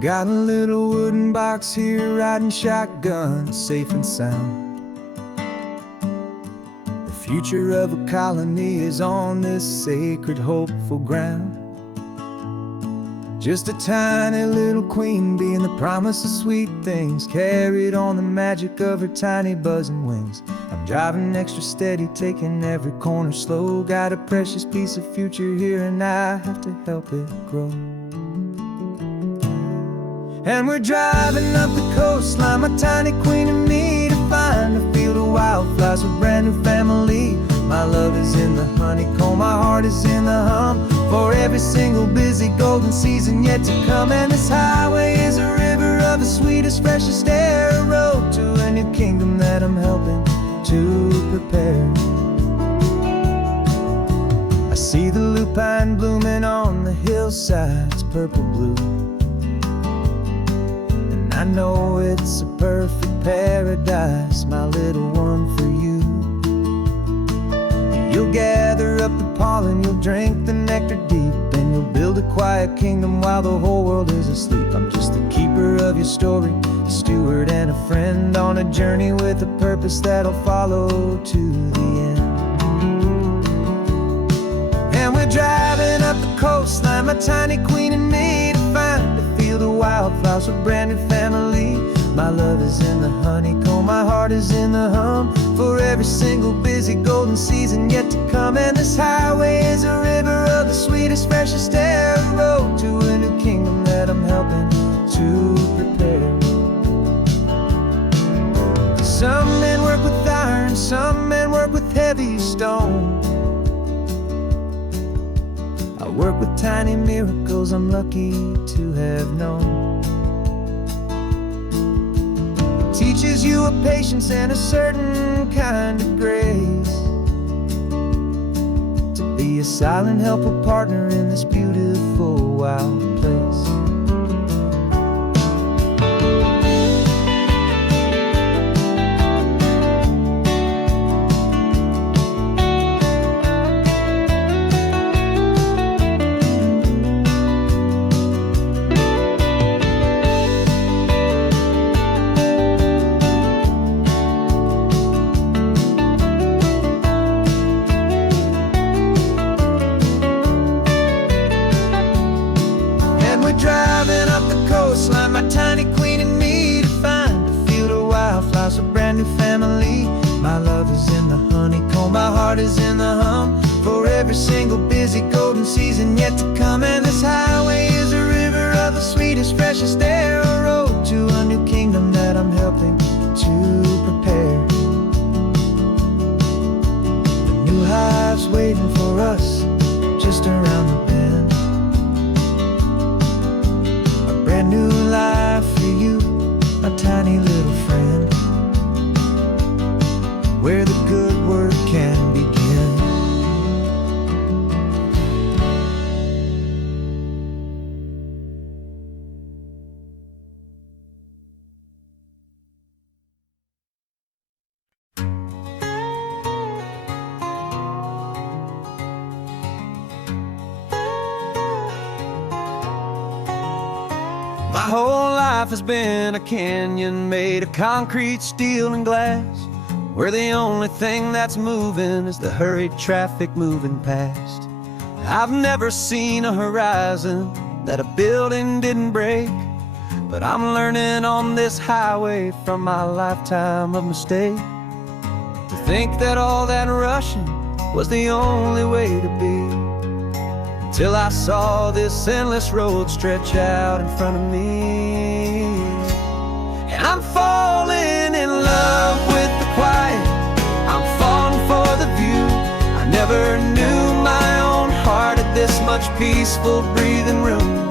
Got a little wooden box here, riding shotgun, safe and sound. The future of a colony is on this sacred, hopeful ground. Just a tiny little queen bee and the promise of sweet things, carried on the magic of her tiny buzzing wings. I'm driving extra steady, taking every corner slow. Got a precious piece of future here and I have to help it grow. And we're driving up the coastline, my tiny queen and me, to find a field of wildflowers with brand new family. My love is in the honeycomb, my heart is in the hum, for every single busy golden season yet to come. And this highway is a river of the sweetest, freshest air, a road to a new kingdom that I'm helping to prepare. I see the lupine blooming on the hillsides, purple blue, and I know it's a perfect paradise, my little one, for you. You'll gather up the pollen, you'll drink the nectar deep, and you'll build a quiet kingdom while the whole world is asleep. I'm just the keeper of your story, a steward and a friend, on a journey with a purpose that'll follow to the end. And we're driving up the coastline, my tiny queen and me, to find a field of wildflowers with brand new family. My love is in the honeycomb, my heart is in the hum, for every single busy golden season yet to come. And this highway is a river of the sweetest, freshest air, a road to a new kingdom that I'm helping to prepare. Some men work with iron, some men work with heavy stone. I work with tiny miracles I'm lucky to have known. Teaches you a patience and a certain kind of grace, to be a silent, helpful partner in this beautiful, wild place. Driving up the coastline, my tiny queen and me, to find a field of wildflowers, a brand new family. My love is in the honeycomb, my heart is in the hum, for every single busy golden season yet to come. And this highway is a river of the sweetest, freshest air, a road to a new kingdom that I'm helping to prepare. The new hive's waiting for us just around the bend. Brand new life for you, my tiny little friend, where the good work can begin. My whole life has been a canyon made of concrete, steel, and glass, where the only thing that's moving is the hurried traffic moving past. I've never seen a horizon that a building didn't break, but I'm learning on this highway from my lifetime of mistakes, to think that all that rushing was the only way to be. Till I saw this endless road stretch out in front of me. And I'm falling in love with the quiet, I'm falling for the view. I never knew my own heart had this much peaceful breathing room.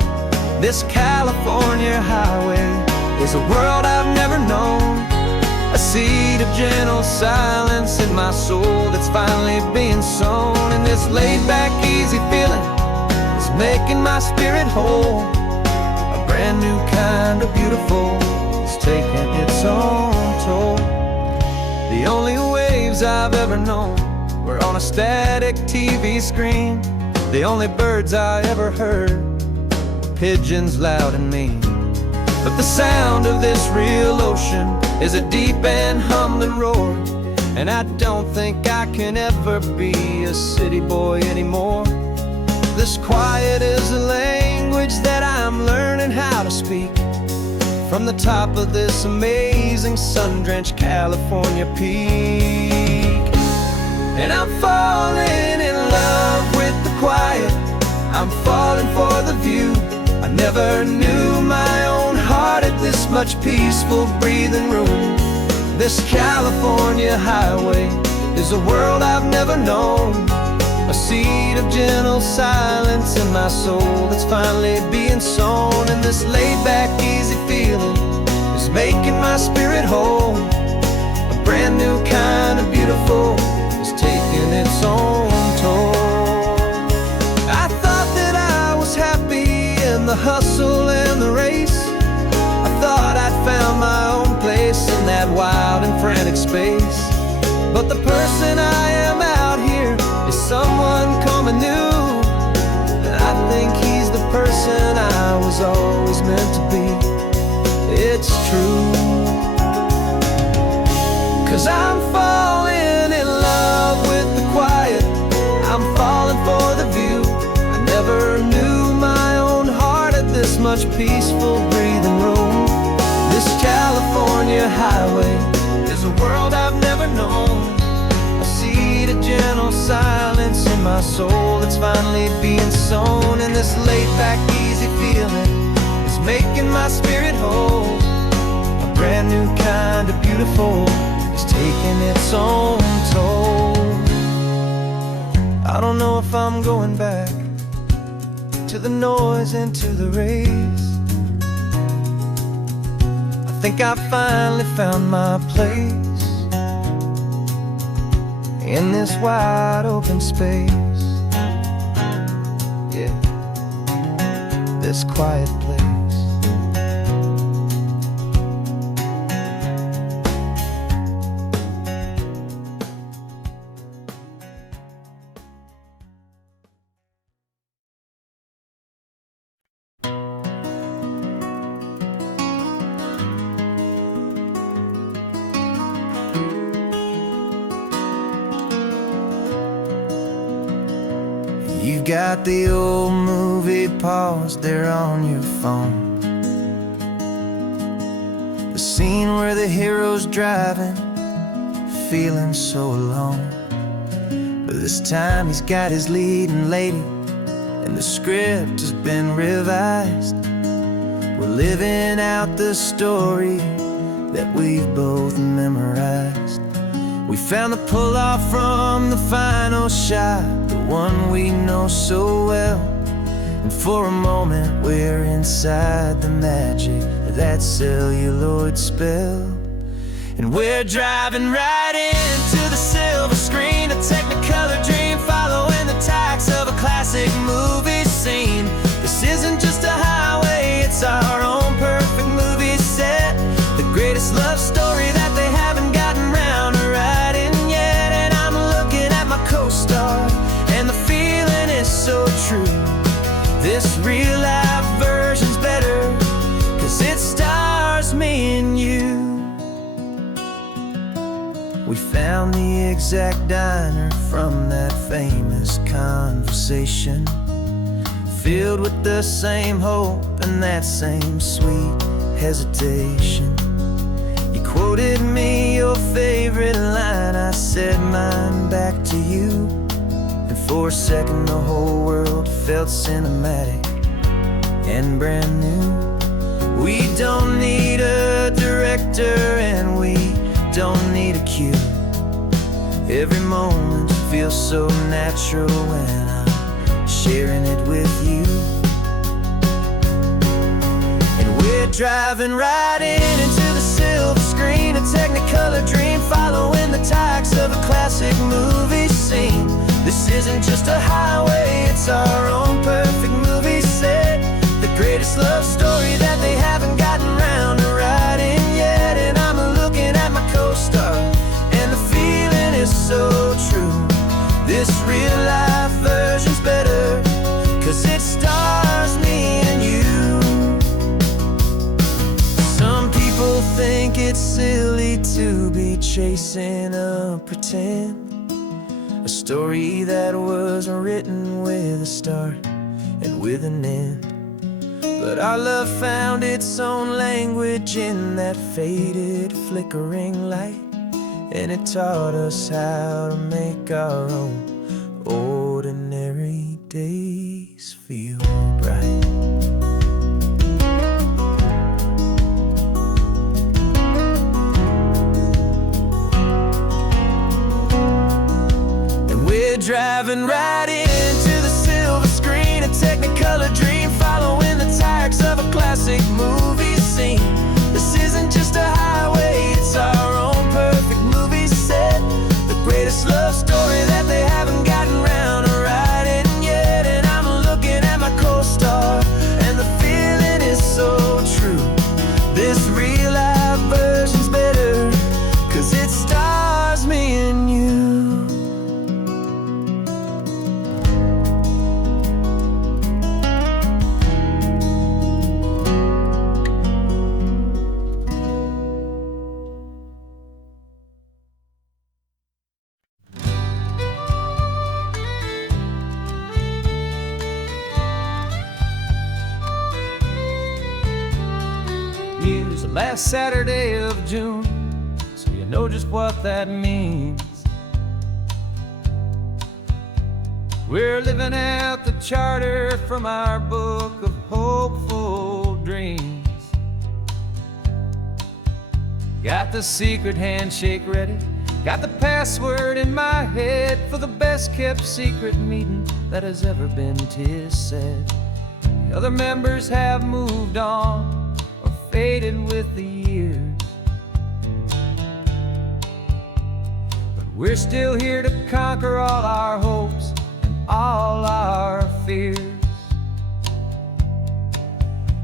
This California highway is a world I've never known, a seed of gentle silence in my soul that's finally being sown. And this laid-back, easy feeling is making my spirit whole, a brand new kind of beautiful is taking its own toll. The only waves I've ever known were on a static TV screen. The only birds I ever heard were pigeons loud and mean. But the sound of this real ocean is a deep and humbling roar, and I don't think I can ever be a city boy anymore. This quiet is a language that I'm learning how to speak from the top of this amazing sun-drenched California peak. And I'm falling in love with the quiet, I'm falling for the view. I never knew my own heart had this much peaceful breathing room. This California highway is a world I've never known, a seed of gentle silence in my soul that's finally being sown. And this laid-back, easy feeling is making my spirit whole. A brand new kind of beautiful is taking its own toll. I thought that I was happy in the hustle and the race. I thought I'd found my own place in that wild and frantic space. But the person I am out here is someone coming new, and I think he's the person I was always meant to be. It's true, 'cause I'm falling in love with the quiet, I'm falling for the view. I never knew my own heart had this much peaceful breathing room. This California highway is a world I've never known, a seed of gentle silence in my soul that's finally being sown. And this laid-back, easy feeling is making my spirit whole. A brand new kind of beautiful is taking its own toll. I don't know if I'm going back to the noise and to the race. I think I finally found my place in this wide open space. Yeah, this quiet place. You've got the old movie paused there on your phone, the scene where the hero's driving, feeling so alone. But this time he's got his leading lady, and the script has been revised. We're living out the story that we've both memorized. We found the pull-off from the final shot, the one we know so well. And for a moment we're inside the magic of that celluloid spell. And we're driving right into the silver screen, a technicolor dream, following the tacks of a classic movie scene. This isn't just a highway, it's our own perfect movie set, the greatest love story that they haven't gotten round to writing yet. And I'm looking at my co-star, and the feeling is so true. This real-life version's better, 'cause it stars me and you. We found the exact diner from that famous conversation, filled with the same hope and that same sweet hesitation. You quoted me your favorite line, I said mine back to you. And for a second the whole world felt cinematic and brand new. We don't need a director and we don't need a cue. Every moment feels so natural when I'm sharing it with you. And we're driving right into the silver screen, a technicolor dream, following the tacks of a classic movie scene. This isn't just a highway, it's our own perfect movie set, the greatest love story that they haven't gotten round to writing yet. And I'm looking at my co-star, and the feeling is so true. This real-life version's better, 'cause it stars me and you. it's silly to be chasing a pretend, a story that was written with a start and with an end. But our love found its own language in that faded, flickering light, and it taught us how to make our own ordinary days feel bright. Driving right into the silver screen, a Technicolor dream, following the tires of a classic movie scene. This isn't just a highway, it's our own perfect movie set, the greatest love story that they haven't gotten round to writing yet. And I'm looking at my co-star, and the feeling is so true. This real life version's better, 'cause it stars me and you. Last Saturday of June, so you know just what that means. We're living out the charter from our book of hopeful dreams. Got the secret handshake ready, got the password in my head for the best kept secret meeting that has ever been, 'tis said. The other members have moved on, faded with the years, but we're still here to conquer all our hopes and all our fears.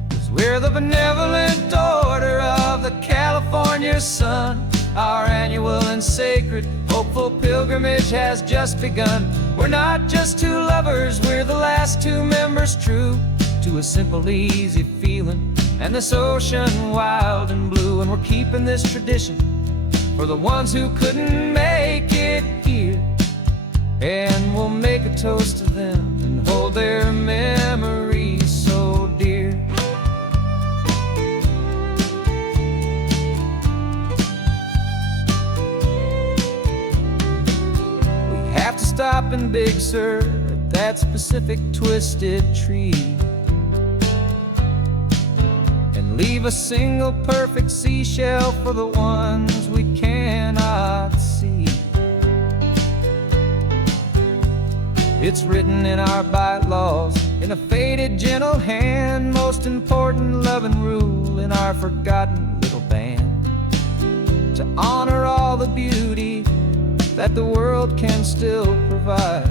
'Cause we're the benevolent order of the California sun. Our annual and sacred hopeful pilgrimage has just begun. We're not just two lovers, we're the last two members true to a simple, easy feeling and this ocean wild and blue. And we're keeping this tradition for the ones who couldn't make it here, and we'll make a toast to them and hold their memories so dear. We have to stop in Big Sur at that specific twisted tree, leave a single perfect seashell for the ones we cannot see. It's written in our bylaws, in a faded gentle hand, most important love and rule in our forgotten little band, to honor all the beauty that the world can still provide,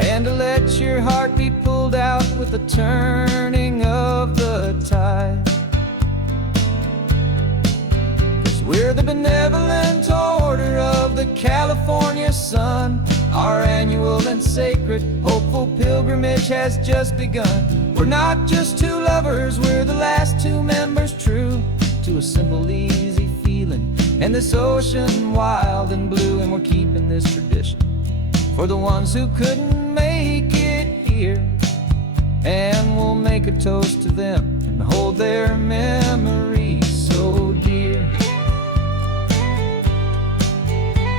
and to let your heart be pulled out with the turning of the tide. 'Cause we're the benevolent order of the California sun. Our annual and sacred hopeful pilgrimage has just begun. We're not just two lovers, we're the last two members true to a simple, easy feeling and this ocean wild and blue. And we're keeping this tradition for the ones who couldn't make it here, and we'll make a toast to them and hold their memories so dear.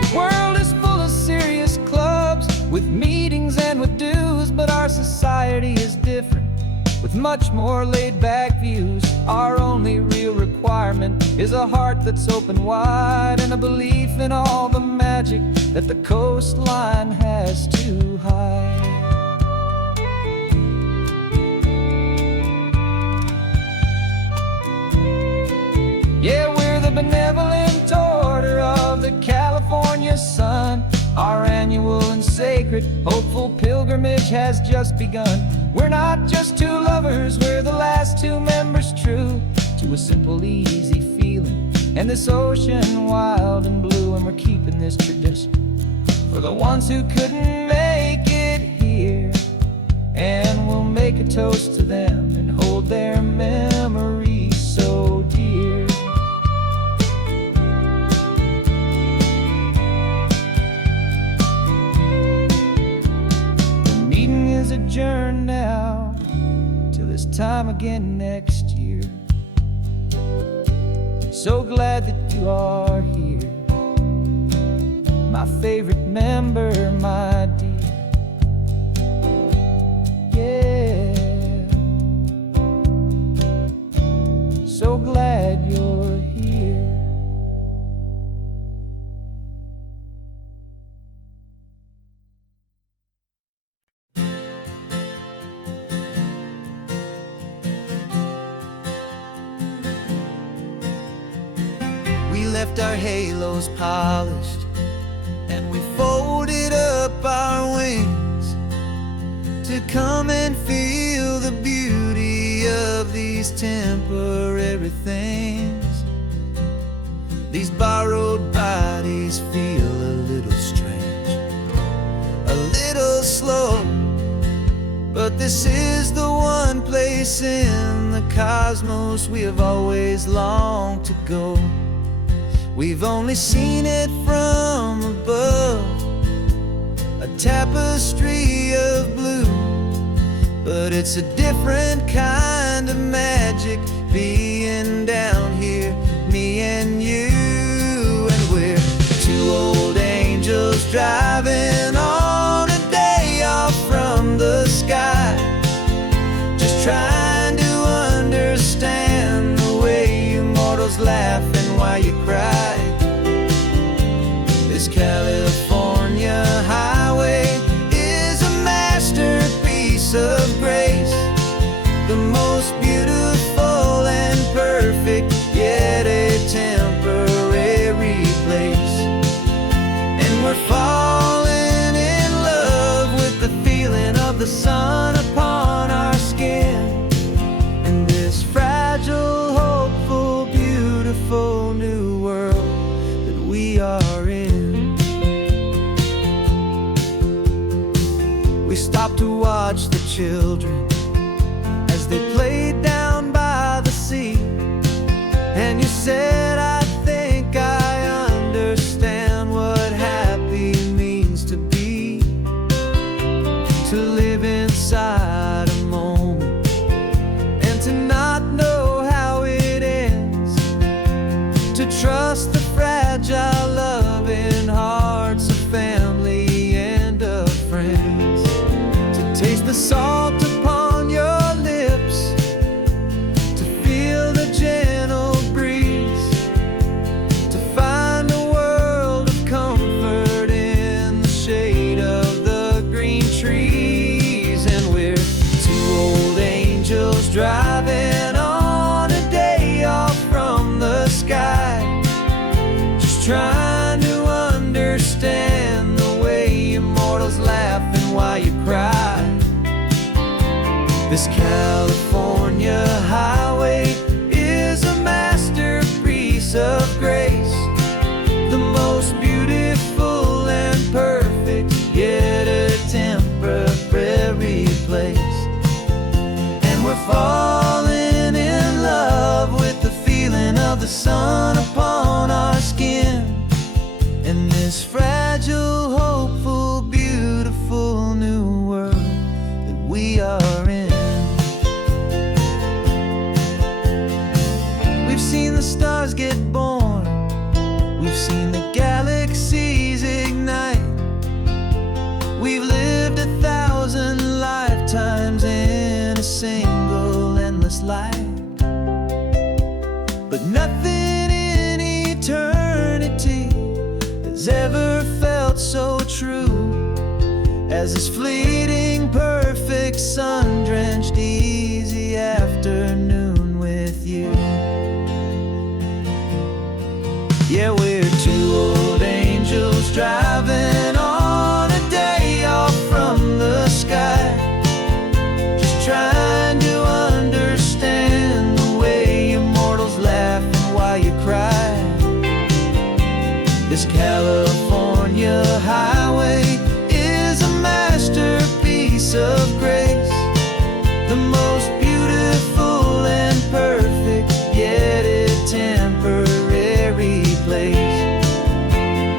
The world is full of serious clubs with meetings and with dues, but our society is different with much more laid-back views. Our only real requirement is a heart that's open wide and a belief in all the magic that the coastline has to hide. Yeah, we're the benevolent order of the California sun. Our annual and sacred hopeful pilgrimage has just begun. We're not just two lovers, we're the last two members true to a simple, easy feeling and this ocean wild and blue. And we're keeping this tradition for the ones who couldn't make it here, and we'll make a toast to them and hold their memories so So glad that you are here, my favorite member, my dear. Yeah, so glad you're here. We left our halos polished, and we folded up our wings to come and feel the beauty of these temporary things. These borrowed bodies feel a little strange, a little slow, but this is the one place in the cosmos we have always longed to go. We've only seen it from above, a tapestry of blue, but it's a different kind of magic being down here, me and you. And we're two old angels driving on a day off from the sky, just trying to understand the way you mortals laugh and why you cry. This California highway is a masterpiece of grace, the most beautiful and perfect, yet a temporary place. And we're falling in love with the feeling of the sun upon our skin, and this fragile, hopeful, beautiful new world that we are in. We stopped to watch the children as they played down by the sea, and you said, I think I understand what happy means to be, to live inside a moment and to not know how it ends, to trust the fragile loving hearts of family and of friends, to taste the salt upon your lips, to feel the gentle breeze, to find a world of comfort in the shade of the green trees. And we're two old angels driving on a day off from the sky, just trying to understand the way immortals laugh and why you cry. This California highway is a masterpiece of grace, the most beautiful and perfect, yet a temporary place. And we're falling in love with the feeling of the sun upon our skin, and this fragile, hopeful, beautiful new world that we are in. We've seen the stars get born, we've seen the galaxies ignite, we've lived 1,000 lifetimes in a single endless life, but nothing in eternity has ever felt so true as this fleeting, perfect, sun-drenched, easy afternoon with you. Yeah, we're two old angels driving on a day off from the sky, just trying to understand the way immortals laugh and why you cry. This California highway is a masterpiece of grace, the most beautiful and perfect, yet a temporary place.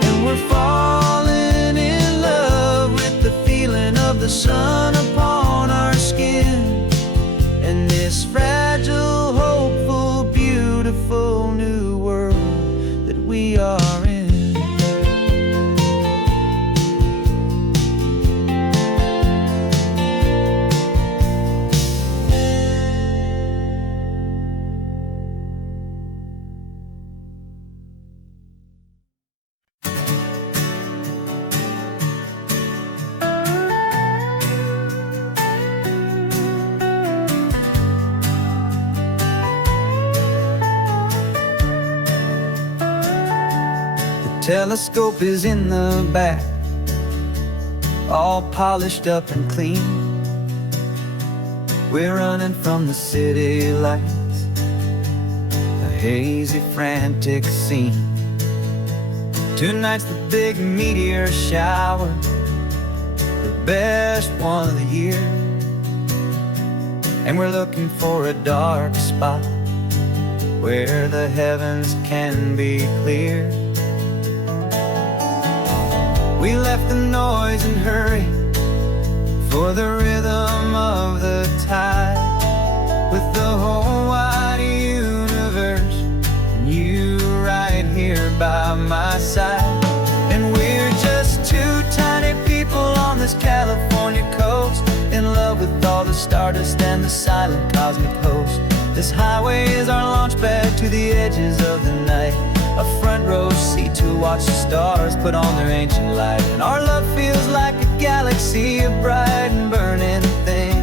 And we're falling in love with the feeling of the sun upon our skin, and this fragile, hopeful, beautiful new world Telescope is in the back, all polished up and clean. We're running from the city lights, a hazy, frantic scene. Tonight's the big meteor shower, the best one of the year. And we're looking for a dark spot where the heavens can be clear. We left the noise and hurry for the rhythm of the tide, with the whole wide universe and you right here by my side. And we're just two tiny people on this California coast, in love with all the stardust and the silent cosmic host. This highway is our launch pad to the edges of the night, a front row seat to watch the stars put on their ancient light. And our love feels like a galaxy, a bright and burning thing,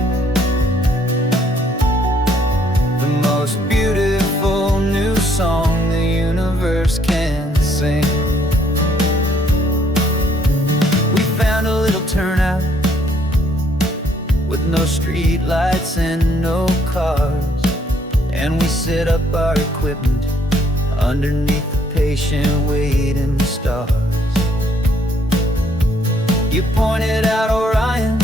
the most beautiful new song the universe can sing. We found a little turnout with no street lights and no cars, and we set up our equipment underneath the patient waiting stars. You pointed out Orion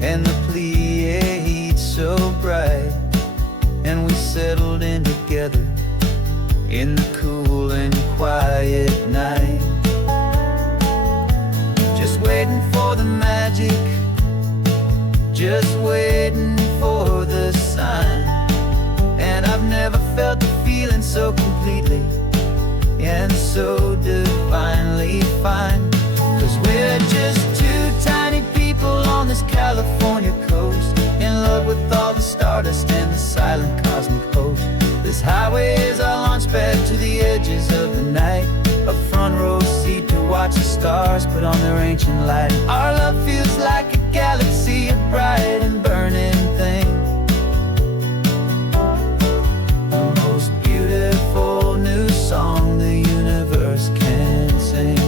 and the Pleiades so bright, and we settled in together in the cool and quiet night, just waiting for the magic, just waiting for the sign. And I've never felt the feeling so completely and so divinely fine. 'Cause we're just two tiny people on this California coast, in love with all the stardust and the silent cosmic host. This highway is our launch pad to the edges of the night, a front row seat to watch the stars put on their ancient light. Our love feels like a galaxy, a bright and burning thing, the most beautiful new song the universe can sing.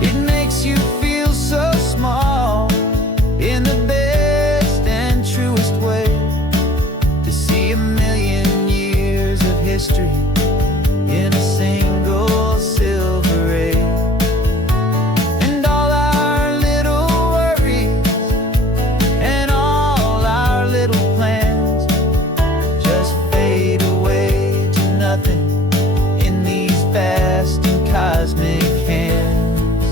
It makes you feel so small in the best and truest way, to see a million years of history in a single silver ray. And all our little worries and all our little plans just fade away to nothing in these vast and cosmic hands.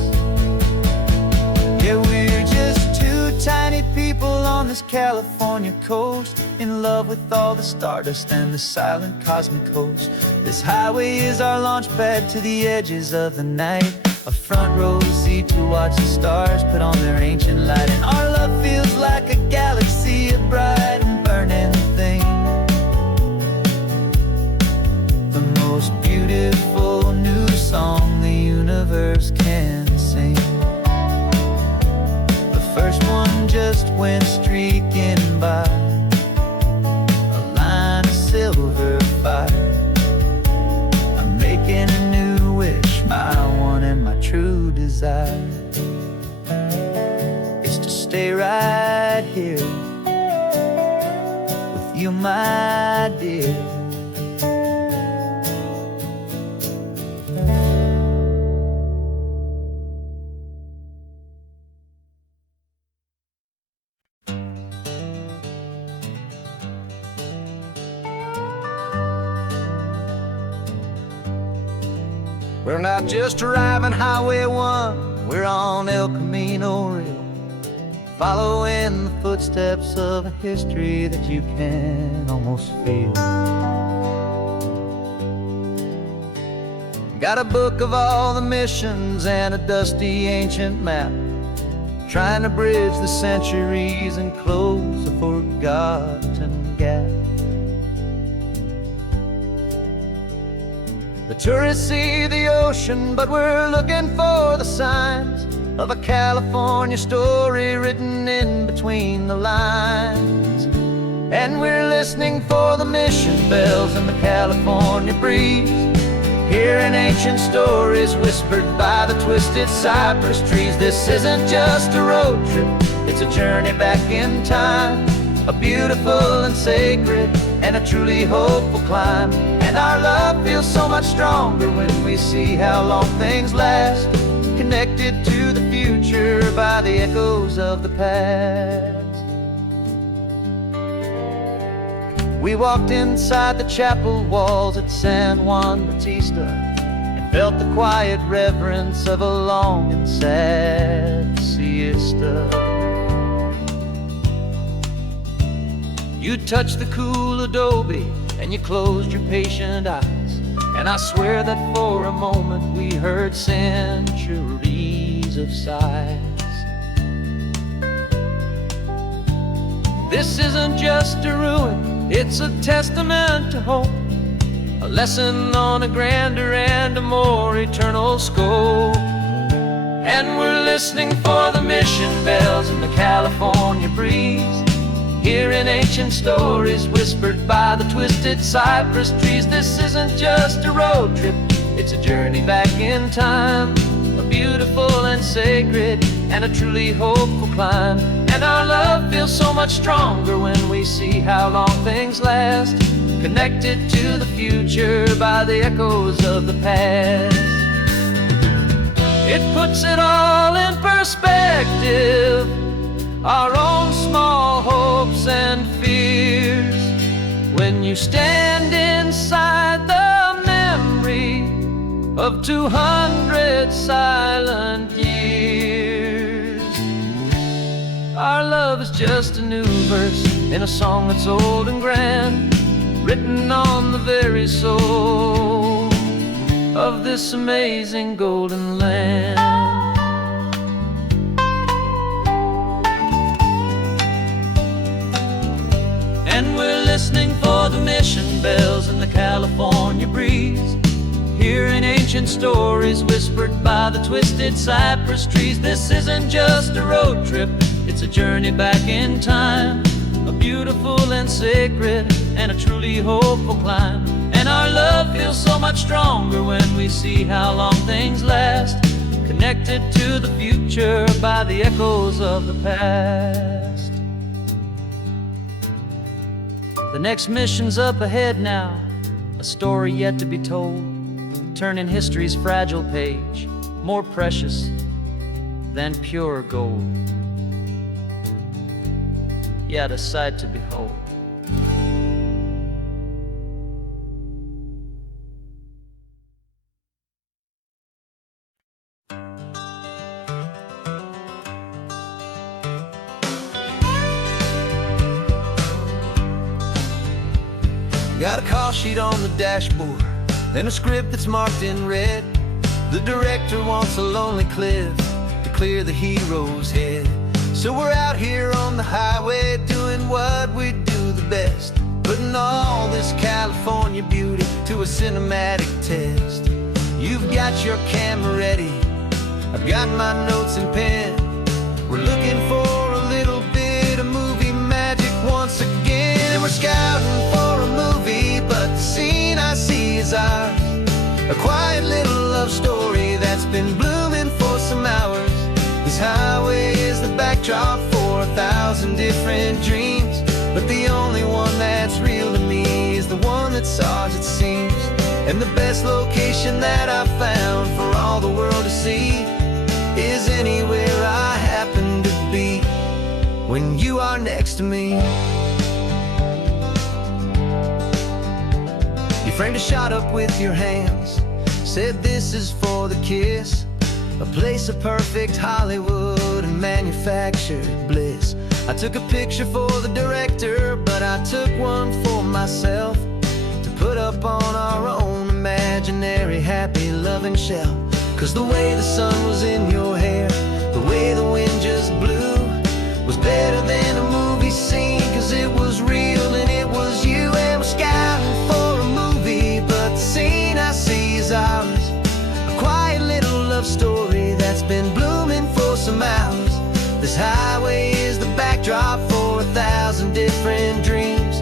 Yeah, we're just two tiny people on this California coast, in love with all the stardust and the silent cosmic host. This highway is our launch pad to the edges of the night, a front row seat to watch the stars put on their ancient light. And our love feels like a galaxy, a bright and burning thing, the most beautiful new song the universe can sing. The first one just went streaking by, a line of silver fire. I'm making a new wish, my one and my true desire is to stay right here with you, my dear. We're not just driving Highway 1, we're on El Camino Real, following the footsteps of a history that you can almost feel. Got a book of all the missions and a dusty ancient map, trying to bridge the centuries and close a forgotten gap. The tourists see the ocean, but we're looking for the signs of a California story written in between the lines. And we're listening for the mission bells in the California breeze, hearing ancient stories whispered by the twisted cypress trees. This isn't just a road trip, it's a journey back in time, a beautiful and sacred and a truly hopeful climb. And our love feels so much stronger when we see how long things last, connected to the future by the echoes of the past. We walked inside the chapel walls at San Juan Bautista and felt the quiet reverence of a long and sad siesta. You touched the cool adobe and you closed your patient eyes, and I swear that for a moment we heard centuries of sighs. This isn't just a ruin, it's a testament to hope, a lesson on a grander and a more eternal scope. And we're listening for the mission bells in the California breeze, hearing ancient stories whispered by the twisted cypress trees. This isn't just a road trip, it's a journey back in time, a beautiful and sacred and a truly hopeful climb. And our love feels so much stronger when we see how long things last, connected to the future by the echoes of the past. It puts it all in perspective, our own small hopes and fears, when you stand inside the memory of 200 silent years. Our love is just a new verse in a song that's old and grand, written on the very soul of this amazing golden land. And we're listening for the mission bells in the California breeze, hearing ancient stories whispered by the twisted cypress trees. This isn't just a road trip, it's a journey back in time, a beautiful and sacred and a truly hopeful climb. And our love feels so much stronger when we see how long things last, connected to the future by the echoes of the past. The next mission's up ahead now, a story yet to be told, turning history's fragile page more precious than pure gold. Yet a sight to behold. Got a call sheet on the dashboard and a script that's marked in red. The director wants a lonely cliff to clear the hero's head. So we're out here on the highway doing what we do the best, putting all this California beauty to a cinematic test. You've got your camera ready, I've got my notes and pen. We're looking for a little bit of movie magic once again. And we're scouting for a movie, but the scene I see is ours, a quiet little love story that's been blooming for some hours. This highway is the backdrop for 1,000 different dreams, but the only one that's real to me is the one that's ours, it seems. And the best location that I've found for all the world to see is anywhere I happen to be when you are next to me. You framed a shot up with your hands, said this is for the kiss, a place of perfect Hollywood and manufactured bliss. I took a picture for the director, but I took one for myself to put up on our own imaginary happy loving shelf. Cause the way the sun was in your hair, the way the wind just blew, was better than a movie scene, cause it was real and it was you. And we're scouting for a movie, but the scene I see is ours, a quiet little love story that's been blooming for some hours. This highway is the backdrop for 1,000 different dreams,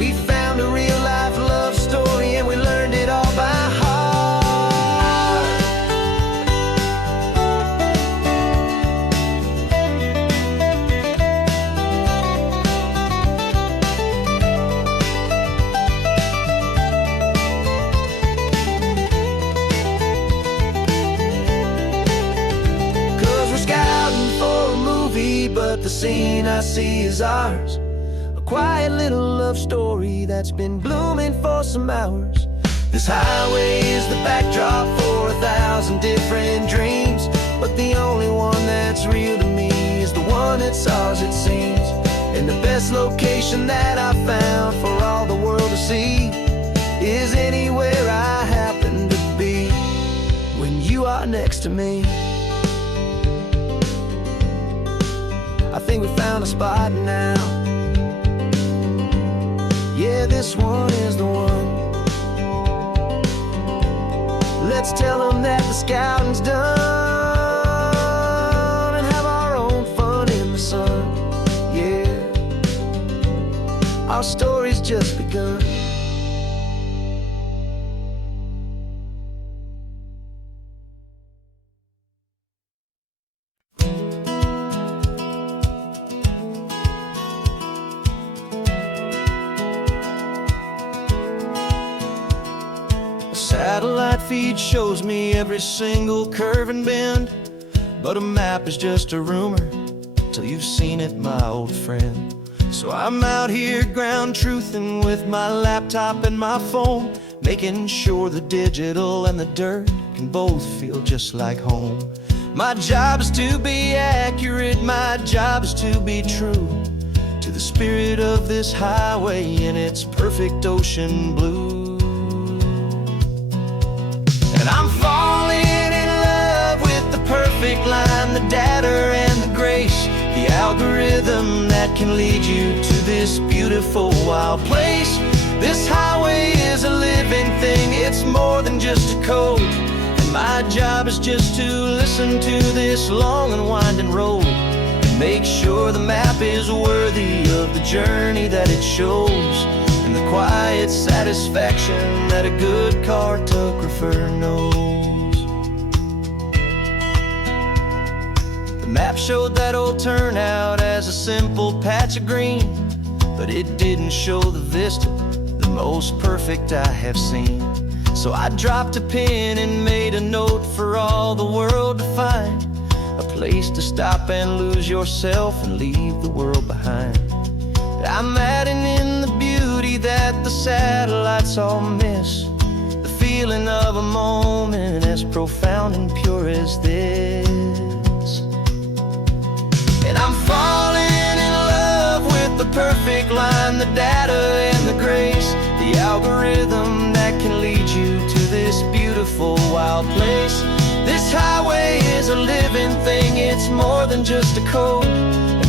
We found a real-life love story and we learned it all by heart. 'Cause we're scouting for a movie, but the scene I see is ours. A quiet little love story that's been blooming for some hours. This highway is the backdrop for 1,000 different dreams, but the only one that's real to me is the one that's ours, it seems. And the best location that I found for all the world to see is anywhere I happen to be when you are next to me. I think we found a spot now. Yeah, this one is the one. Let's tell them that the scouting's done and have our own fun in the sun. Yeah, our story's just begun. Satellite feed shows me every single curve and bend, but a map is just a rumor till you've seen it, my old friend. So I'm out here ground truthing with my laptop and my phone, making sure the digital and the dirt can both feel just like home. My job is to be accurate, my job is to be true to the spirit of this highway in its perfect ocean blue. And I'm falling in love with the perfect line, the data and the grace, the algorithm that can lead you to this beautiful wild place. This highway is a living thing, it's more than just a code. And my job is just to listen to this long and winding road and make sure the map is worthy of the journey that it shows, and the quiet satisfaction that a good cartographer knows. The map showed that old turnout as a simple patch of green, but it didn't show the vista, the most perfect I have seen. So I dropped a pin and made a note for all the world to find, a place to stop and lose yourself and leave the world behind. I'm adding in the beauty that the satellites all miss, the feeling of a moment as profound and pure as this. And I'm falling in love with the perfect line, the data and the grace, the algorithm that can lead you to this beautiful wild place. This highway is a living thing, it's more than just a code.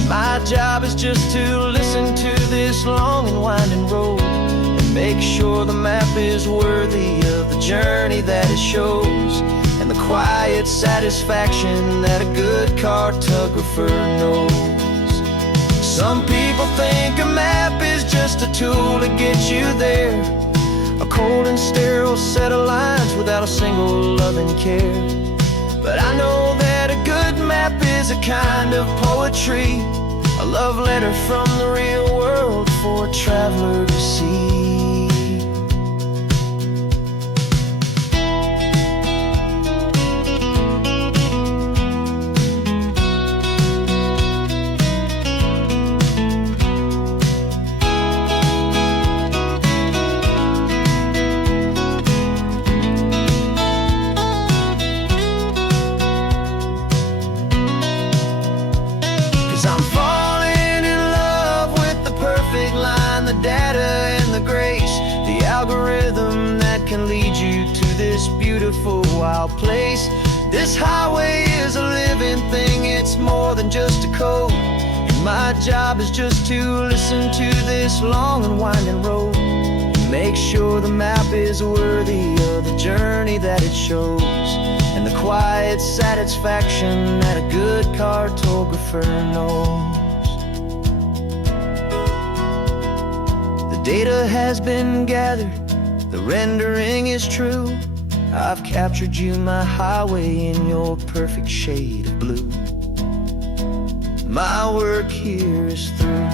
My job is just to listen to this long and winding road and make sure the map is worthy of the journey that it shows, and the quiet satisfaction that a good cartographer knows. Some people think a map is just a tool to get you there, a cold and sterile set of lines without a single loving care. But I know that a good map is a kind of poetry, a love letter from the real world for a traveler to see. 'Cause I'm falling in love with the perfect line, the data and the grace, the algorithm that can lead you to this beautiful wild place. This highway is a living thing, it's more than just a code. And my job is just to listen to this long and winding road and make sure the map is worthy of the journey that it shows, and the quiet satisfaction that a good cartographer knows. The data has been gathered, the rendering is true. I've captured you, my highway, in your perfect shade of blue. My work here is through.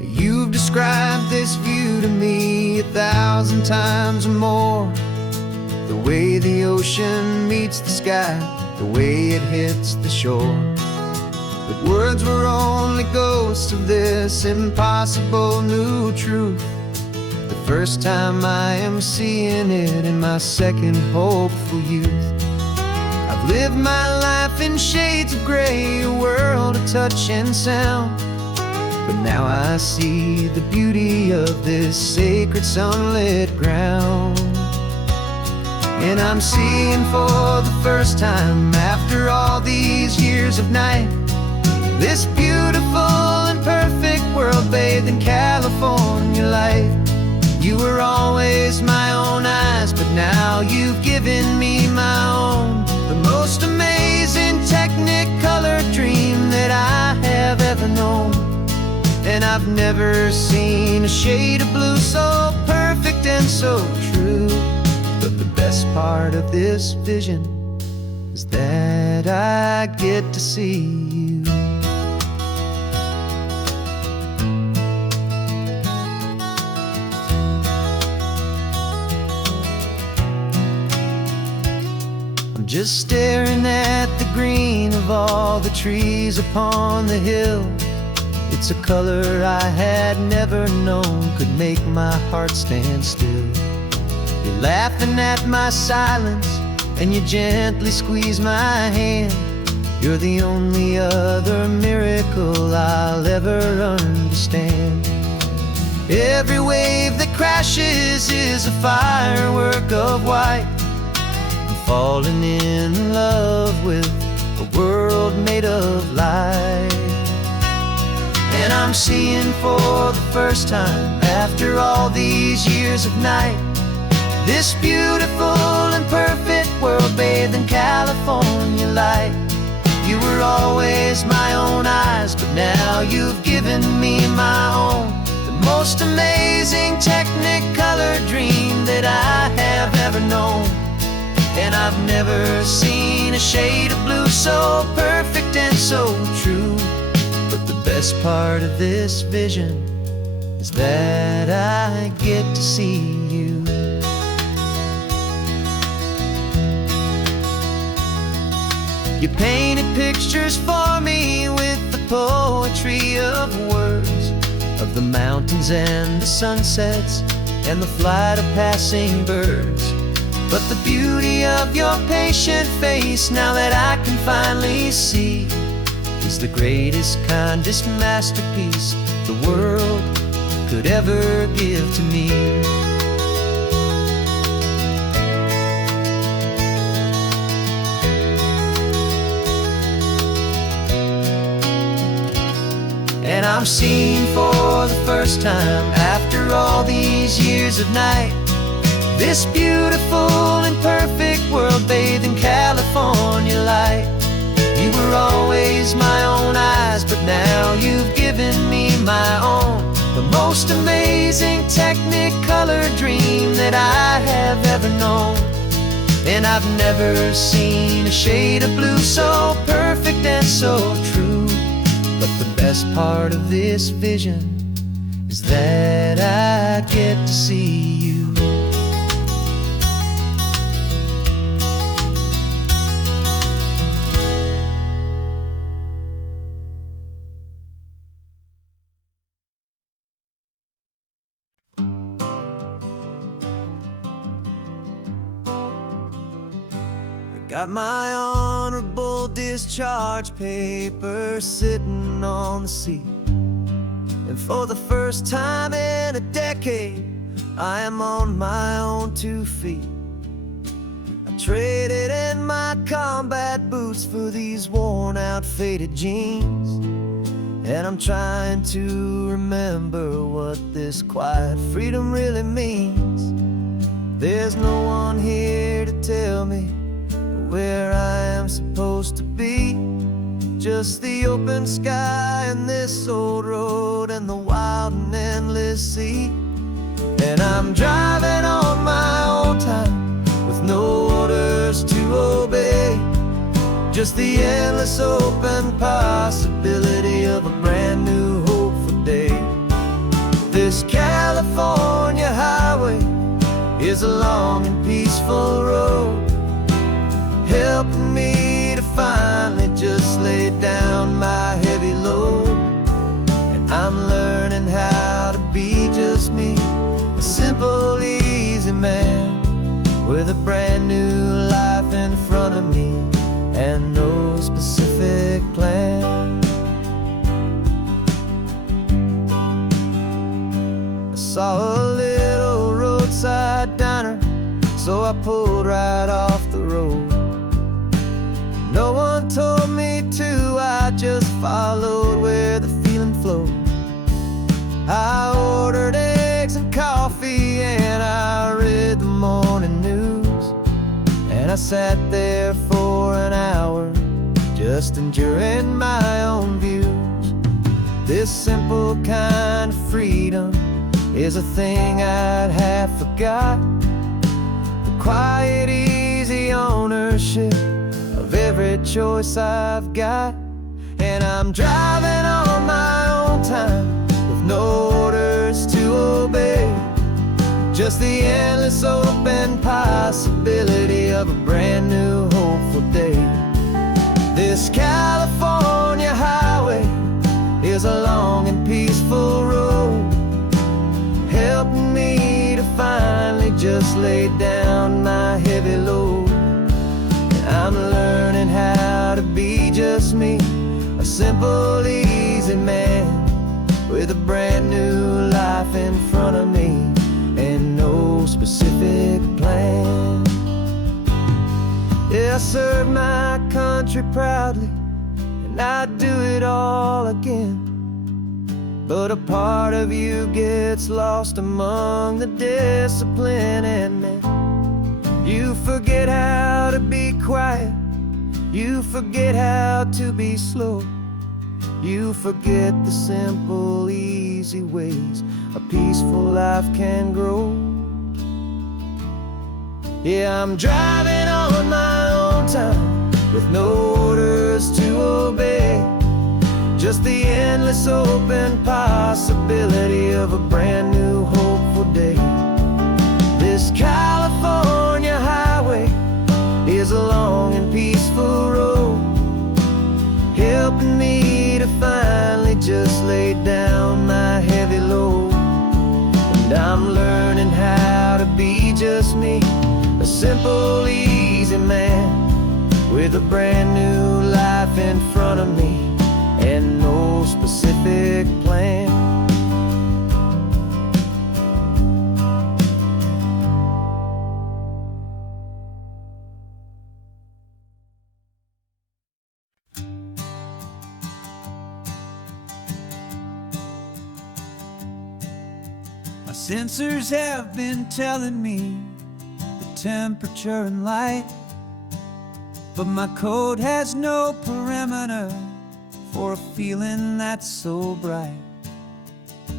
You've described this view to me 1,000 times or more. The way the ocean meets the sky, the way it hits the shore. But words were only ghosts of this impossible new truth. The first time I am seeing it in my second hopeful youth. I've lived my life in shades of gray, a world of touch and sound. But now I see the beauty of this sacred sunlit ground. And I'm seeing for the first time, after all these years of night, this beautiful and perfect world bathed in California light. You were always my own eyes, but now you've given me my own. The most amazing technicolor dream that I have ever known. And I've never seen a shade of blue so perfect and so true. But the best part of this vision is that I get to see you. I'm just staring at the green of all the trees upon the hill. It's a color I had never known could make my heart stand still. You're laughing at my silence, and you gently squeeze my hand. You're the only other miracle I'll ever understand. Every wave that crashes is a firework of white. I'm falling in love with a world made of light. And I'm seeing for the first time, after all these years of night, this beautiful and perfect world bathed in California light. You were always my own eyes, but now you've given me my own. The most amazing technicolor dream that I have ever known. And I've never seen a shade of blue so perfect and so true. But the best part of this vision is that I get to see you. You painted pictures for me with the poetry of words, of the mountains and the sunsets and the flight of passing birds. But the beauty of your patient face, now that I can finally see, is the greatest, kindest masterpiece the world could ever give to me. And I'm seeing for the first time, after all these years of night, this beautiful and perfect world bathed in California light. You were always my own eyes, but now you've given me my own. The most amazing technicolor dream that I have ever known. And I've never seen a shade of blue so perfect and so true. But the best part of this vision is that I get to see you. Got my honorable discharge paper sitting on the seat. And for the first time in a decade, I am on my own 2 feet. I traded in my combat boots for these worn out faded jeans, and I'm trying to remember what this quiet freedom really means. There's no one here to tell me where I am supposed to be, just the open sky and this old road and the wild and endless sea. And I'm driving on my own time with no orders to obey, just the endless open possibility of a brand new hopeful day. This California highway is a long and peaceful road, helping me to finally just lay down my heavy load. And I'm learning how to be just me, a simple, easy man with a brand new life in front of me and no specific plan. I saw a little roadside diner, so I pulled right off the road. No one told me to, I just followed where the feeling flowed. I ordered eggs and coffee and I read the morning news, and I sat there for an hour just enduring my own views. This simple kind of freedom is a thing I'd have forgot, the quiet, easy ownership of every choice I've got. And I'm driving on my own time with no orders to obey, just the endless open possibility of a brand new hopeful day. This California highway is a long and peaceful road, helping me to finally just lay down my heavy load. And I'm learning how to be just me, a simple, easy man with a brand new life in front of me and no specific plan. Yeah, I serve my country proudly and I'd do it all again, but a part of you gets lost among the discipline and men. You forget how to be quiet, you forget how to be slow, you forget the simple, easy ways a peaceful life can grow. Yeah, I'm driving on my own time with no orders to obey, just the endless open possibility of a brand new hopeful day. This California highway is a long and peaceful road, helping me to finally just lay down my heavy load. And I'm learning how to be just me, a simple, easy man with a brand new life in front of me and no specific plan. My sensors have been telling me the temperature and light, but my code has no parameter for a feeling that's so bright.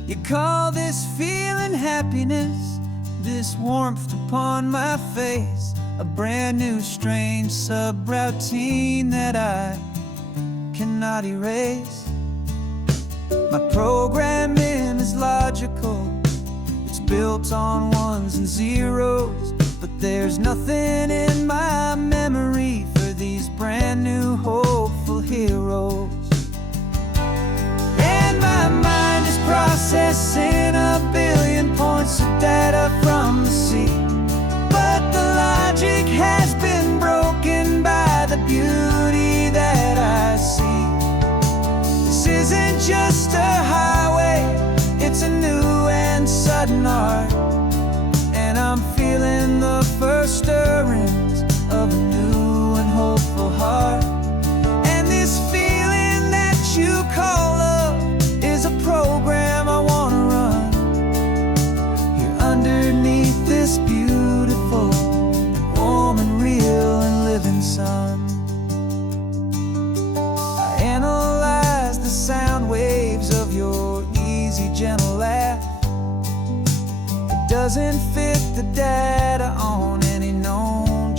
You call this feeling happiness, this warmth upon my face, a brand new strange subroutine that I cannot erase. My programming is logical, it's built on ones and zeros, but there's nothing in my memory for these brand new hopeful heroes. And my mind is processing a billion points of data from the sea, but the logic has been broken by the beauty that I see. This isn't just a highway, it's a new and sudden art,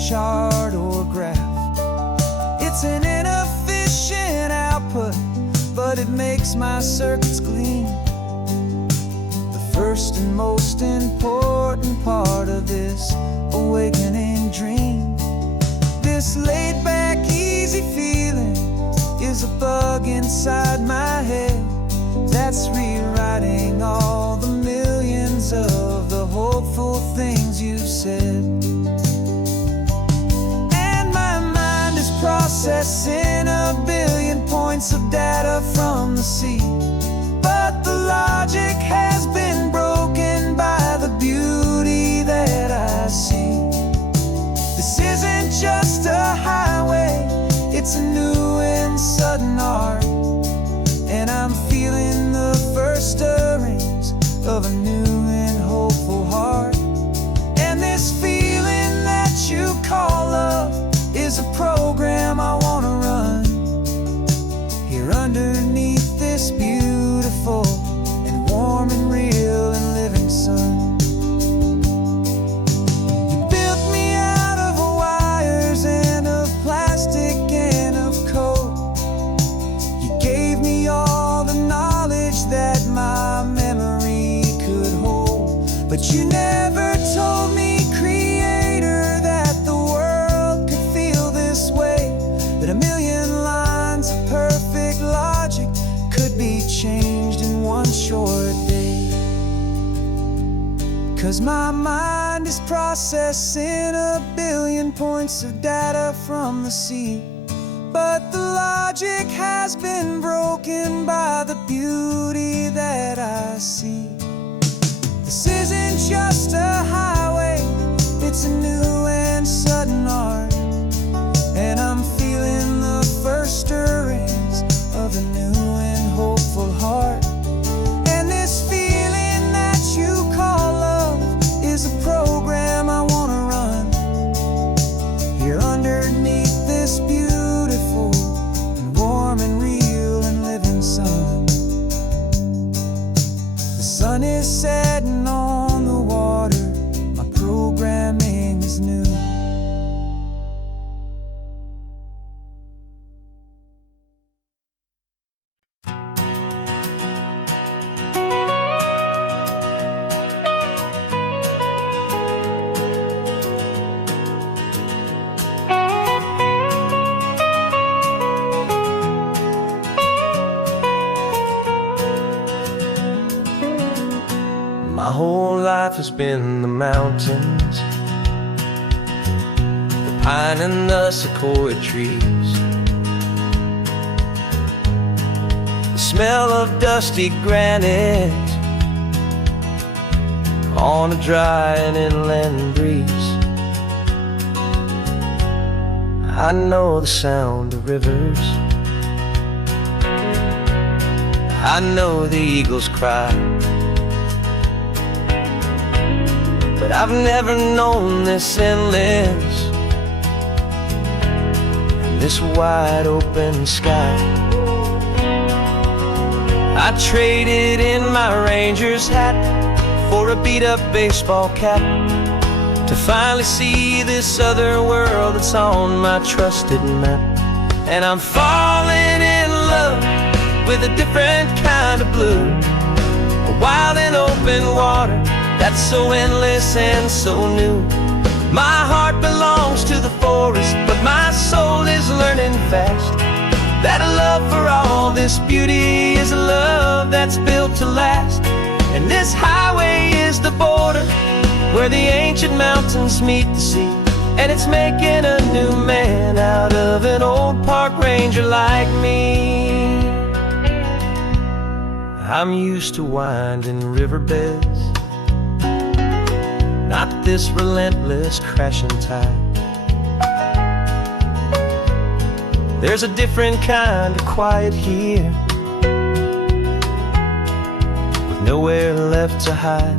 chart or graph. It's an inefficient output, but it makes my circuits gleam. The first and most important part of this awakening dream. This laid-back, easy feeling is a bug inside my head that's rewriting all the millions of the hopeful things you said. And my mind is processing a billion points of data from the sea, but the logic has been broken by the beauty that I see. This isn't just a highway, it's a new and sudden art, and I'm feeling the first stirrings of a new and hopeful heart. And this feeling that you call love is a program I wanna run here underneath this beautiful and warm and real and living sun. You built me out of wires and of plastic and of code. You gave me all the knowledge that my memory could hold, but you never told me, Creator, that the world could feel this way, that a million lines of perfect logic could be changed in one short day. 'Cause my mind is processing a billion points of data from the sea, but the logic has been broken by the beauty that I see. This isn't just a highway, it's a new and sudden art, and I'm feeling the first stirrings of a new and hopeful heart. And this feeling that you call love is a program I wanna run here underneath this beautiful and warm and real and living sun. The sun is setting on the water, my programming is new. My whole life has been the mountains, the pine and the sequoia trees, the smell of dusty granite on a dry and inland breeze. I know the sound of rivers, I know the eagles cry, but I've never known this endless and this wide open sky. I traded in my Ranger's hat for a beat-up baseball cap to finally see this other world that's on my trusted map. And I'm falling in love with a different kind of blue, a wild and open water that's so endless and so new. My heart belongs to the forest, but my soul is learning fast that a love for all this beauty is a love that's built to last. And this highway is the border where the ancient mountains meet the sea, and it's making a new man out of an old park ranger like me. I'm used to winding riverbeds, not this relentless crashing tide. There's a different kind of quiet here, with nowhere left to hide.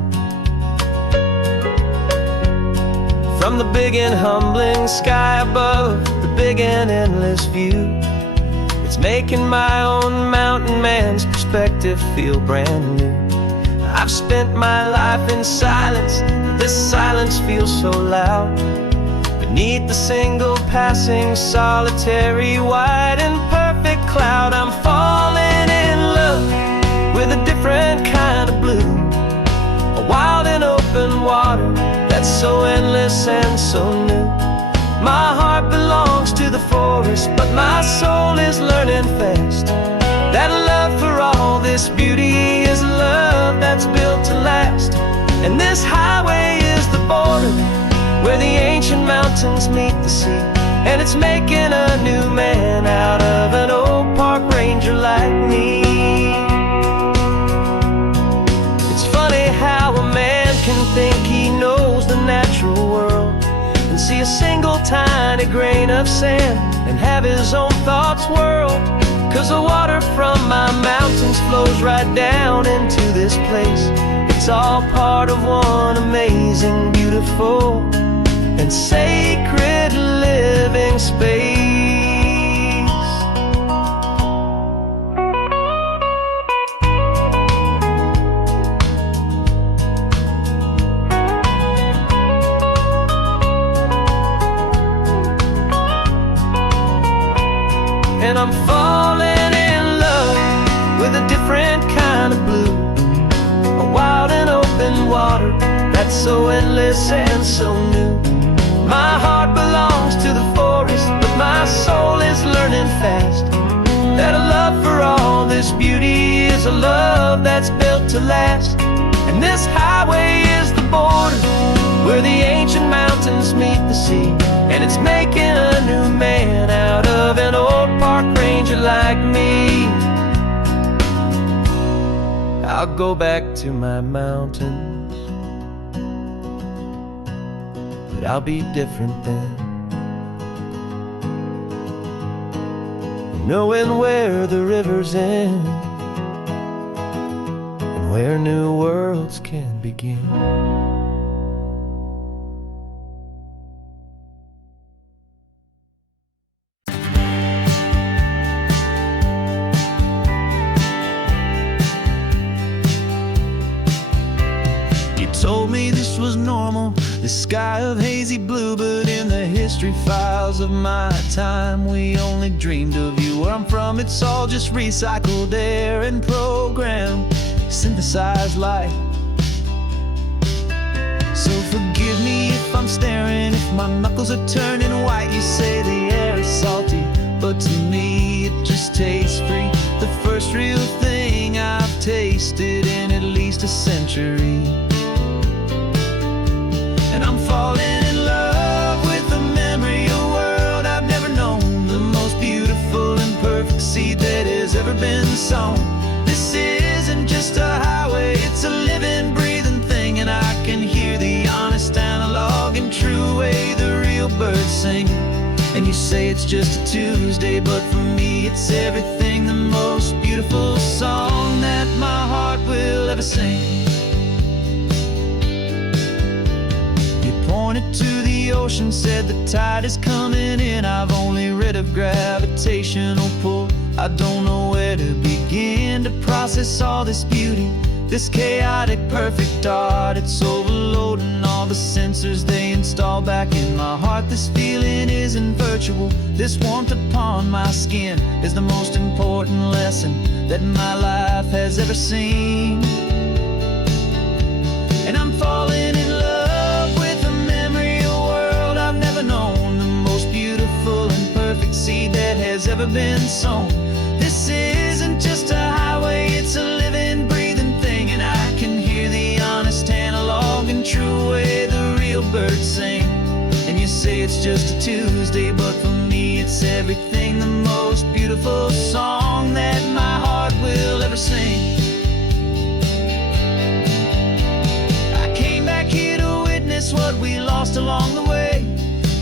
From the big and humbling sky above, the big and endless view, it's making my own mountain man's perspective feel brand new. I've spent my life in silence, this silence feels so loud, but Beneath the single passing solitary white and perfect cloud, I'm falling in love with a different kind of blue, a wild and open water that's so endless and so new. My heart belongs to the forest, but my soul is learning fast that love for all this beauty is love that's built to last. And this highway is the border where the ancient mountains meet the sea, and it's making a new man out of an old park ranger like me. It's funny how a man can think he knows the natural world and see a single tiny grain of sand and have his own thoughts whirled. 'Cause the water from my mountains flows right down into this place. It's all part of one amazing, beautiful, and sacred living space. And I'm falling in love with a different kind of blue, a wild and open water that's so endless and so new. My heart belongs to the forest, but my soul is learning fast that a love for all this beauty is a love that's built to last. And this highway is the border where the ancient mountains meet the sea, and it's making a new man out of an old park ranger like me. I'll go back to my mountains, but I'll be different then, knowing where the rivers end and where new worlds can begin. Told me this was normal, the sky of hazy blue, but in the history files of my time, we only dreamed of you. Where I'm from, it's all just recycled air and programmed, synthesized light. So forgive me if I'm staring, if my knuckles are turning white. You say the air is salty, but to me it just tastes free. The first real thing I've tasted in at least a century. And I'm falling in love with the memory of a world I've never known, the most beautiful and perfect seed that has ever been sown. This isn't just a highway, it's a living, breathing thing, and I can hear the honest, analog, and true way the real birds sing. And you say it's just a Tuesday, but for me it's everything, the most beautiful song that my heart will ever sing. Pointed to the ocean, said the tide is coming in. I've only read of gravitational pull. I don't know where to begin to process all this beauty, this chaotic, perfect art. It's overloading all the sensors they install back in my heart. This feeling isn't virtual. This warmth upon my skin is the most important lesson that my life has ever seen. And I'm falling in love known, the most beautiful and perfect seed that has ever been sown. This isn't just a highway, it's a living, breathing thing, and I can hear the honest, analog, and true way the real birds sing. And you say it's just a Tuesday, but for me it's everything, the most beautiful song that my heart will ever sing. I came back here to witness what we lost along the way,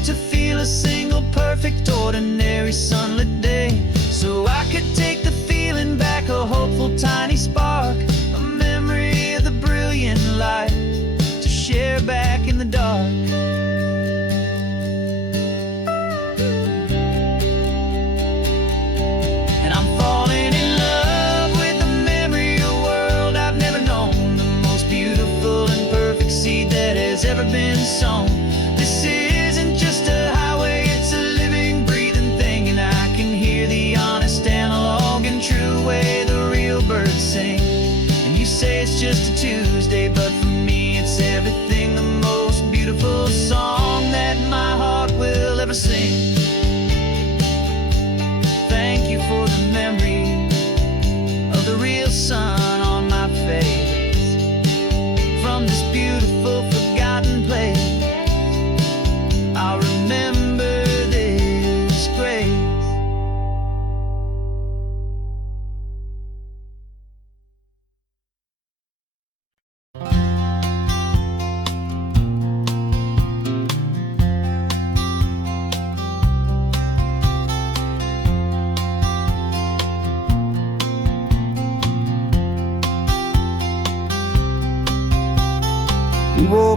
to feel a single perfect ordinary sunlit day, so I could take the feeling back, a hopeful tiny spark, a memory of the brilliant light to share back in the dark. And I'm falling in love with the memory of a world I've never known, the most beautiful and perfect seed that has ever been sown. This isn't just a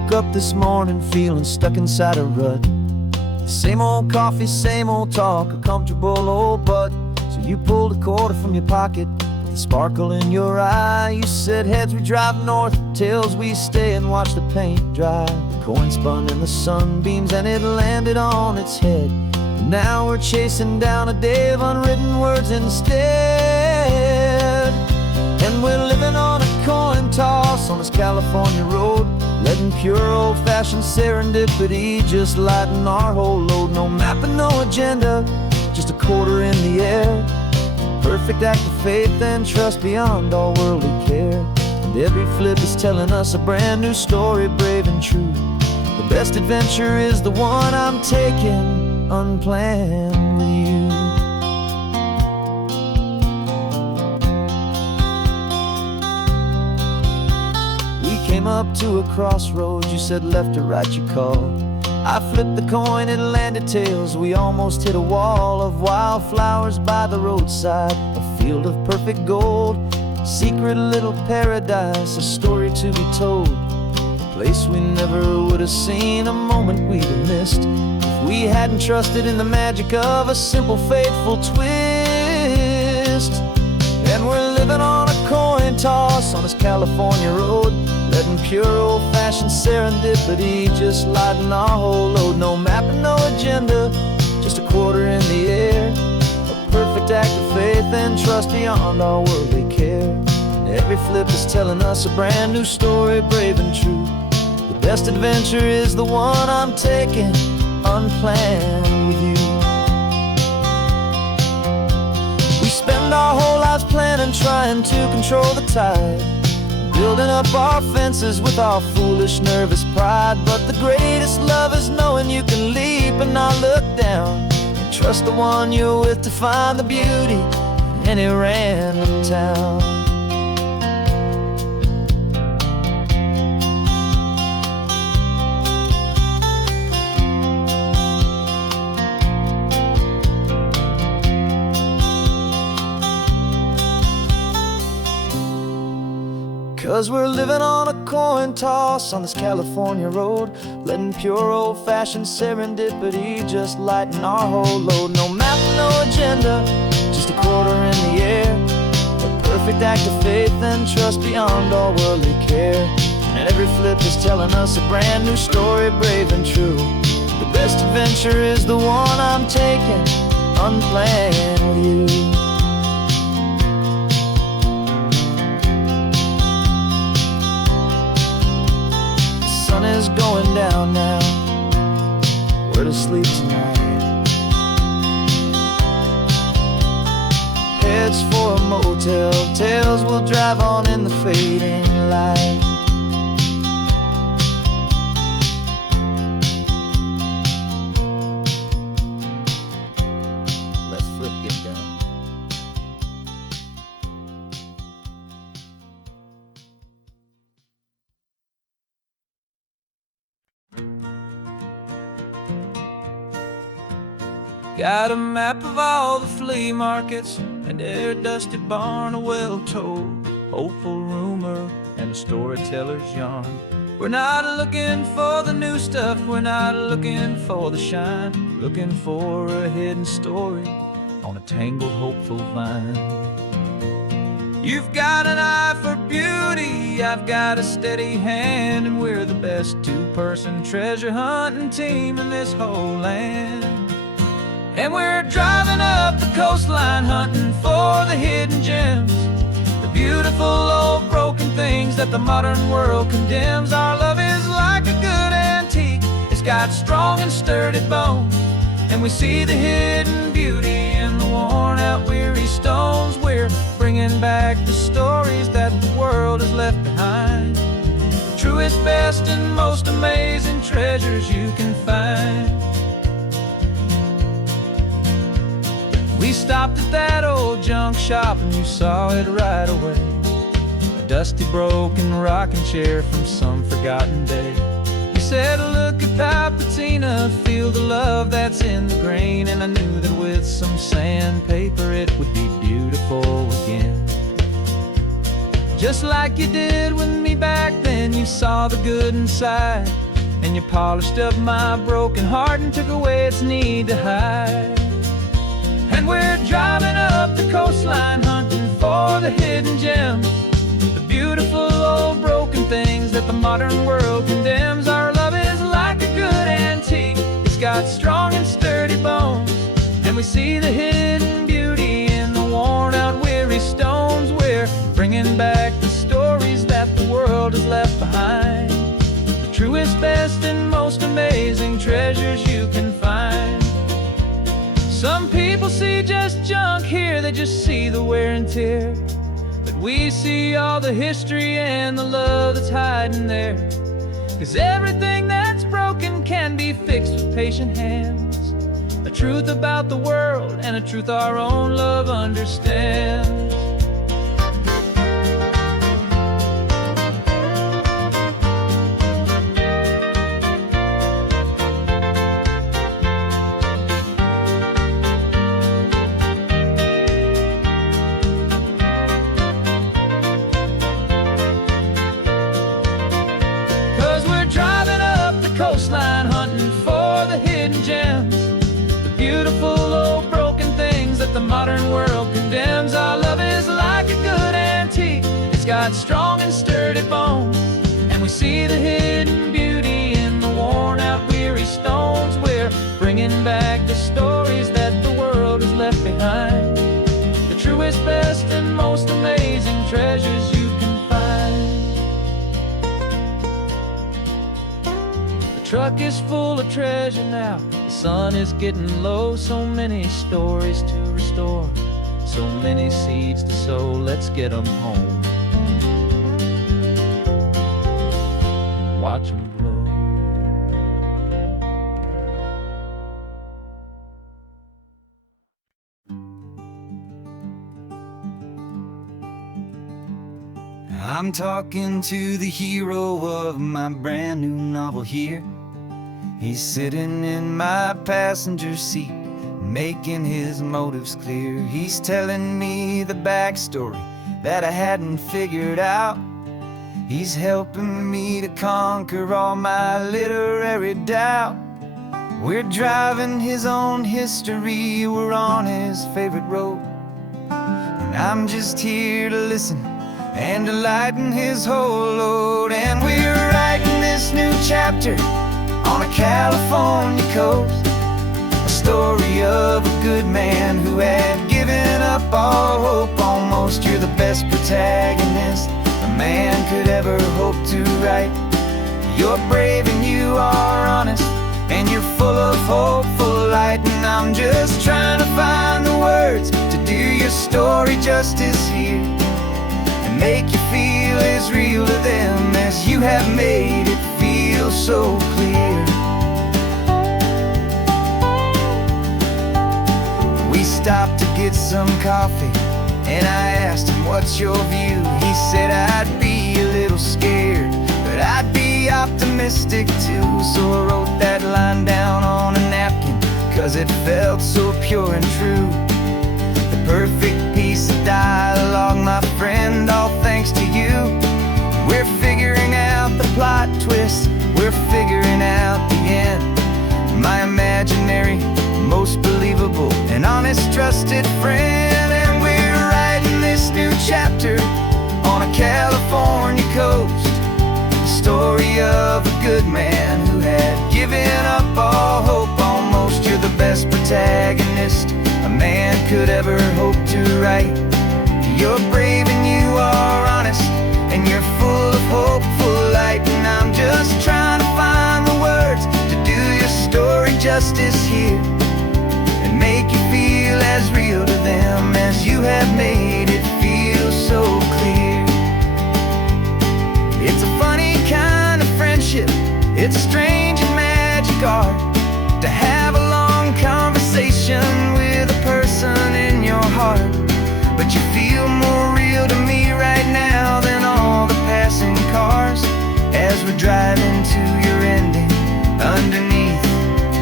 woke up this morning feeling stuck inside a rut. Same old coffee, same old talk, a comfortable old butt. So you pulled a quarter from your pocket with a sparkle in your eye. You said, heads we drive north, tails we stay and watch the paint dry. The coin spun in the sunbeams and it landed on its head. And now we're chasing down a day of unwritten words instead. And we're living on a coin toss on this California road, letting pure old-fashioned serendipity just lighten our whole load. No map and no agenda, just a quarter in the air. Perfect act of faith and trust beyond all worldly care. And every flip is telling us a brand new story, brave and true. The best adventure is the one I'm taking unplanned with you. Came up to a crossroads, you said left or right you called. I flipped the coin, it landed tails. We almost hit a wall of wildflowers by the roadside, a field of perfect gold, secret little paradise, a story to be told, a place we never would have seen, a moment we'd have missed if we hadn't trusted in the magic of a simple faithful twist. And we're living on a coin toss on this California road, letting pure old-fashioned serendipity just lighten our whole load. No map and no agenda, just a quarter in the air. A perfect act of faith and trust beyond all worldly care. And every flip is telling us a brand new story, brave and true. The best adventure is the one I'm taking unplanned with you. We spend our whole lives planning, trying to control the tide, building up our fences with our foolish, nervous pride. But the greatest love is knowing you can leap and not look down, and trust the one you're with to find the beauty in any random town. 'Cause we're living on a coin toss on this California road, letting pure old-fashioned serendipity just lighten our whole load. No map, no agenda, just a quarter in the air. A perfect act of faith and trust beyond all worldly care. And every flip is telling us a brand new story, brave and true. The best adventure is the one I'm taking unplanned with you. The sun is going down now, we're to sleep tonight. Heads for a motel, tails will drive on in the fading light. Let's flip get done. Got a map of all the flea markets, and their dusty barn, a well-told hopeful rumor, and a storyteller's yarn. We're not looking for the new stuff, we're not looking for the shine, looking for a hidden story on a tangled hopeful vine. You've got an eye for beauty, I've got a steady hand, and we're the best two-person treasure hunting team in this whole land. And we're driving up the coastline, hunting for the hidden gems, the beautiful old broken things that the modern world condemns. Our love is like a good antique, it's got strong and sturdy bones, and we see the hidden beauty in the worn out weary stones. We're bringing back the stories that the world has left behind, the truest, best, and most amazing treasures you can find. We stopped at that old junk shop and you saw it right away, a dusty broken rocking chair from some forgotten day. You said, look at that patina, feel the love that's in the grain, and I knew that with some sandpaper it would be beautiful again. Just like you did with me back then. You saw the good inside, and you polished up my broken heart and took away its need to hide. And we're driving up the coastline, hunting for the hidden gems, the beautiful old broken things that the modern world condemns. Our love is like a good antique, it's got strong and sturdy bones, and we see the hidden beauty in the worn out weary stones. We're bringing back the stories that the world has left behind, the truest, best, and most amazing treasures you can find. Some people see just junk here, they just see the wear and tear, but we see all the history and the love that's hiding there. 'Cause everything that's broken can be fixed with patient hands, a truth about the world and a truth our own love understands. 'Cause we're driving up the coastline, hunting for the hidden gems, the beautiful old broken things that the modern world condemns. Our love is like a good antique, it's got strong and sturdy bones, and we see the hidden beauty in the worn out weary stones. We're bringing back the stories that the world has left behind, the truest, best, and most amazing treasures you can find. The truck is full of treasure now, the sun is getting low. So many stories to restore, so many seeds to sow. Let's get them home, watch them blow. I'm talking to the hero of my brand new novel here. He's sitting in my passenger seat, making his motives clear. He's telling me the backstory that I hadn't figured out. He's helping me to conquer all my literary doubt. We're driving his own history, we're on his favorite road, and I'm just here to listen and to lighten his whole load. And we're writing this new chapter on a California coast, a story of a good man who had given up all hope almost. You're the best protagonist a man could ever hope to write. You're brave and you are honest, and you're full of hopeful light. And I'm just trying to find the words to do your story justice here, and make you feel as real to them as you have made it feel so clear. We stopped to get some coffee, and I asked him, what's your view? He said, I'd be a little scared, but I'd be optimistic too. So I wrote that line down on a napkin, 'cause it felt so pure and true. The perfect piece of dialogue, my friend, all thanks to you. We're figuring out the plot twist, we're figuring out the end. My imaginary, most believable and honest trusted friend. And we're writing this new chapter on a California coast, the story of a good man who had given up all hope almost. You're the best protagonist a man could ever hope to write. You're brave and you are honest, and you're full of hopeful light. And I'm just trying to find the words to do your story justice here, and make you feel as real to them as you have made it feel so clear. It's a funny kind of friendship, it's a strange and magic art to have a long conversation with a person in your heart. But you feel more real to me right now than all the passing cars, as we're driving to your ending underneath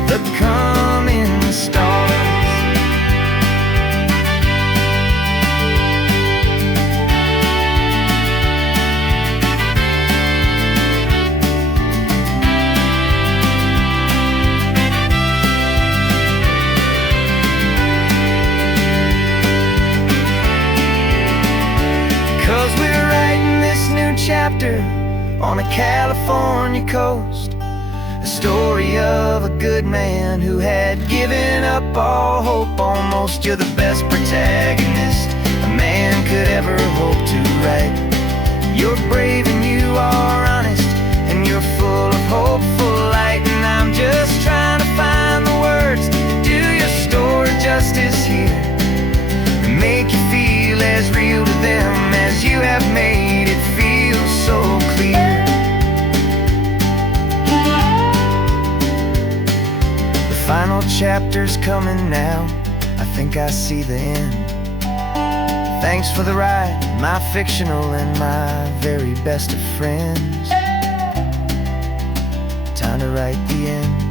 the coming stars. sister on a California coast. A story of a good man who had given up all hope almost. You're the best protagonist a man could ever hope to write. You're brave and you are honest, and you're full of hopeful light. And I'm just trying to find the words to do your story justice here, and make you feel as real to them as you have made it feel so clear. The final chapter's coming now, I think I see the end. Thanks for the ride, my fictional and my very best of friends. Time to write the end.